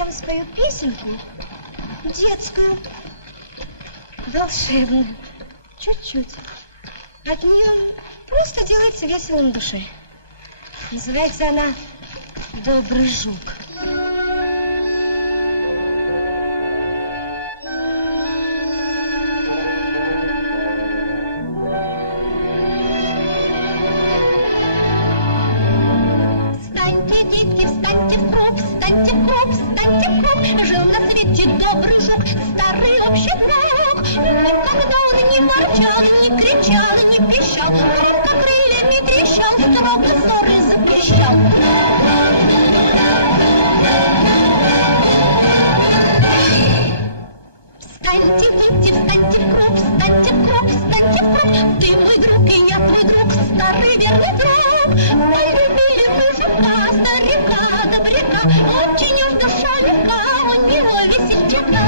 я вам спою песенку детскую, волшебную, чуть-чуть. От нее просто делается весело на душе. Называется она «Добрый жук». Встаньте, дети, встаньте в круг, встаньте в круг, встаньте в круг. Жил на свете добрый жук, старый общий друг. Никогда он не ворчал, не кричал, не пищал, только крыльями трещал, строго ссоры запрещал. Встаньте, дети, встаньте в круг, встаньте в круг, встаньте в круг. Ты мой друг, и я твой друг, старый верный друг. Мы любили мужика, старика, добряка. Очень уж душа легка, он мило весельчака.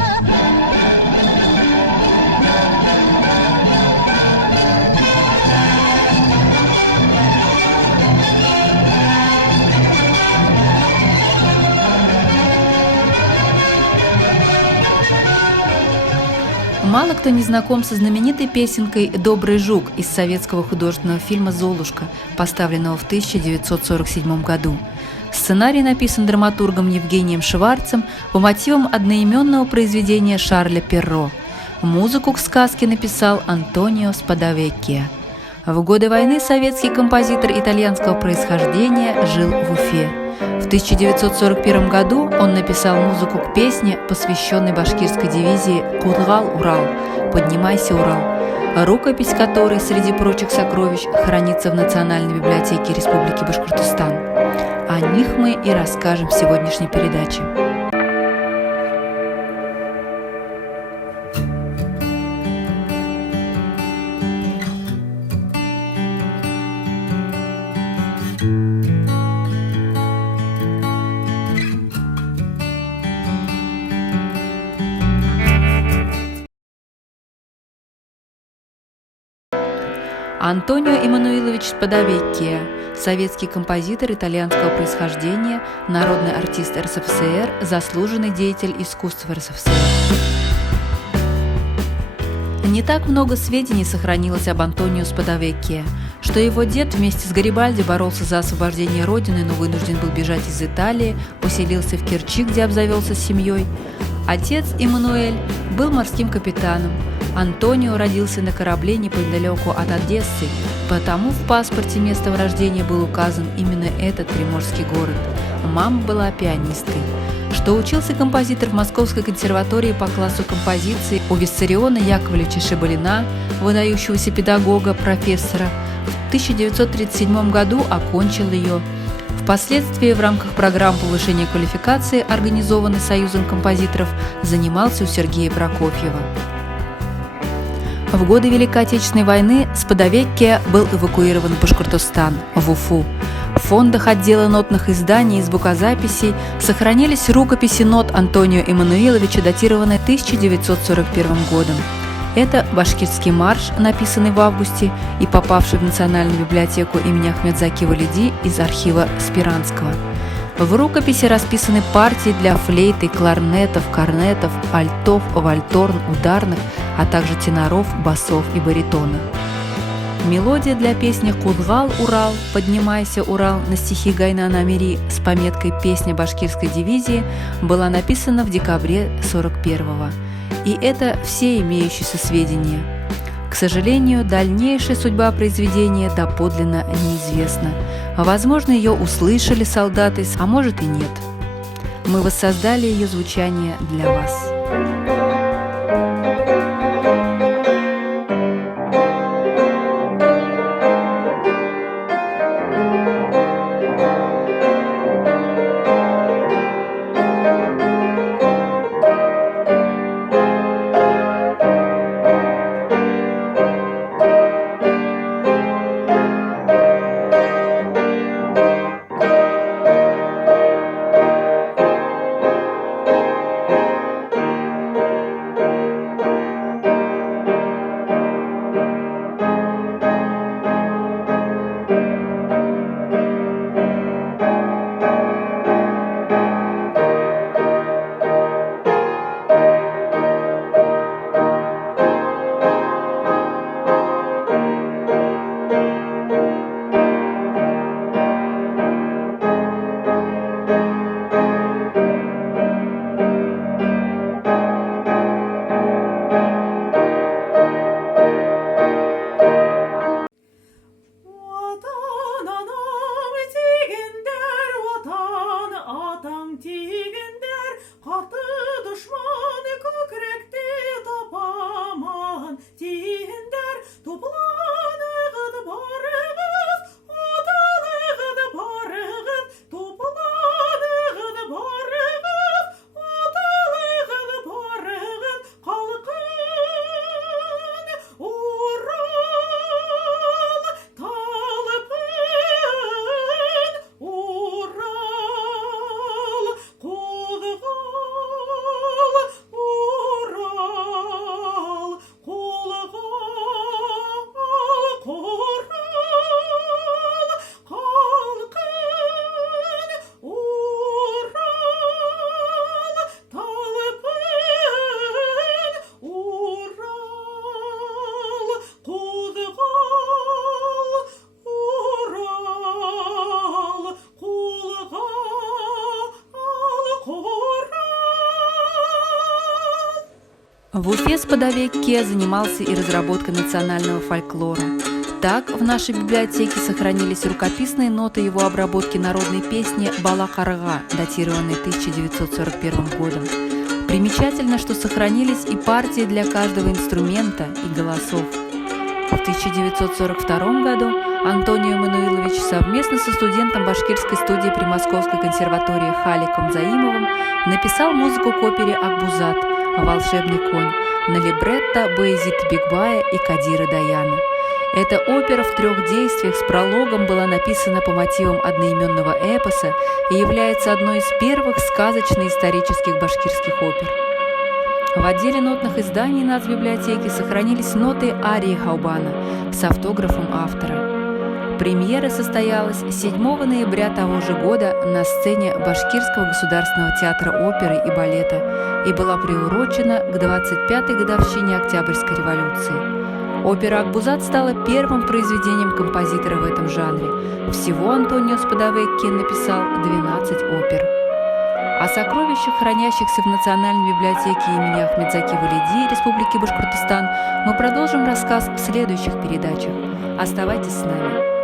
Мало кто не знаком со знаменитой песенкой «Добрый жук» из советского художественного фильма «Золушка», поставленного в 1947 году. Сценарий написан драматургом Евгением Шварцем по мотивам одноименного произведения Шарля Перро. Музыку к сказке написал Антонио Спадавеккиа. В годы войны советский композитор итальянского происхождения жил в Уфе. В 1941 году он написал музыку к песне, посвященной башкирской дивизии «Кудгал-Урал» «Поднимайся, Урал», рукопись которой, среди прочих сокровищ, хранится в Национальной библиотеке Республики Башкортостан. О них мы и расскажем в сегодняшней передаче. Антонио Эммануилович Спадавеккиа, советский композитор итальянского происхождения, народный артист РСФСР, заслуженный деятель искусств РСФСР. Не так много сведений сохранилось об Антонио Спадавеккиа, что его дед вместе с Гарибальди боролся за освобождение родины, но вынужден был бежать из Италии, поселился в Керчи, где обзавелся семьей. Отец Эммануэль был морским капитаном. Антонио родился на корабле неподалеку от Одессы, потому в паспорте местом рождения был указан именно этот приморский город. Мама была пианисткой. Что учился композитор в Московской консерватории по классу композиции у Виссариона Яковлевича Шабалина, выдающегося педагога, профессора. В 1937 году окончил ее. Впоследствии в рамках программ повышения квалификации, организованной Союзом композиторов, занимался у Сергея Прокофьева. В годы Великой Отечественной войны Спадавеккиа был эвакуирован в Башкортостан, в Уфу. В фондах отдела нотных изданий и звукозаписей сохранились рукописи нот Антонио Эммануиловича, датированные 1941 годом. Это башкирский марш, написанный в августе и попавший в Национальную библиотеку имени Ахмедзаки Валиди из архива Спиранского. В рукописи расписаны партии для флейты, кларнетов, корнетов, альтов, вальторн, ударных, а также теноров, басов и баритона. Мелодия для песни «Кудгал-Урал», «Поднимайся, Урал» на стихи Гайнана Амири с пометкой «Песня башкирской дивизии» была написана в декабре 1941-го. И это все имеющиеся сведения. К сожалению, дальнейшая судьба произведения доподлинно неизвестна. Возможно, ее услышали солдаты, а может и нет. Мы воссоздали ее звучание для вас. В Уфе Сподовекке занимался и разработкой национального фольклора. Так, в нашей библиотеке сохранились рукописные ноты его обработки народной песни «Бала-Карга», датированной 1941 годом. Примечательно, что сохранились и партии для каждого инструмента и голосов. В 1942 году Антонио Эммануилович совместно со студентом башкирской студии при Московской консерватории Халиком Заимовым написал музыку к опере «Акбузат» «Волшебный конь» на либретто Баязита Бигбая и Кадира Даяна. Эта опера в 3 действиях с прологом была написана по мотивам одноименного эпоса и является одной из первых сказочно-исторических башкирских опер. В отделе нотных изданий нацбиблиотеки сохранились ноты арии Хаубана с автографом автора. Премьера состоялась 7 ноября того же года на сцене Башкирского государственного театра оперы и балета и была приурочена к 25-й годовщине Октябрьской революции. Опера «Акбузат» стала первым произведением композитора в этом жанре. Всего Антонио Сподовекке написал 12 опер. О сокровищах, хранящихся в Национальной библиотеке имени Ахмедзаки Валиди Республики Башкортостан, мы продолжим рассказ в следующих передачах. Оставайтесь с нами.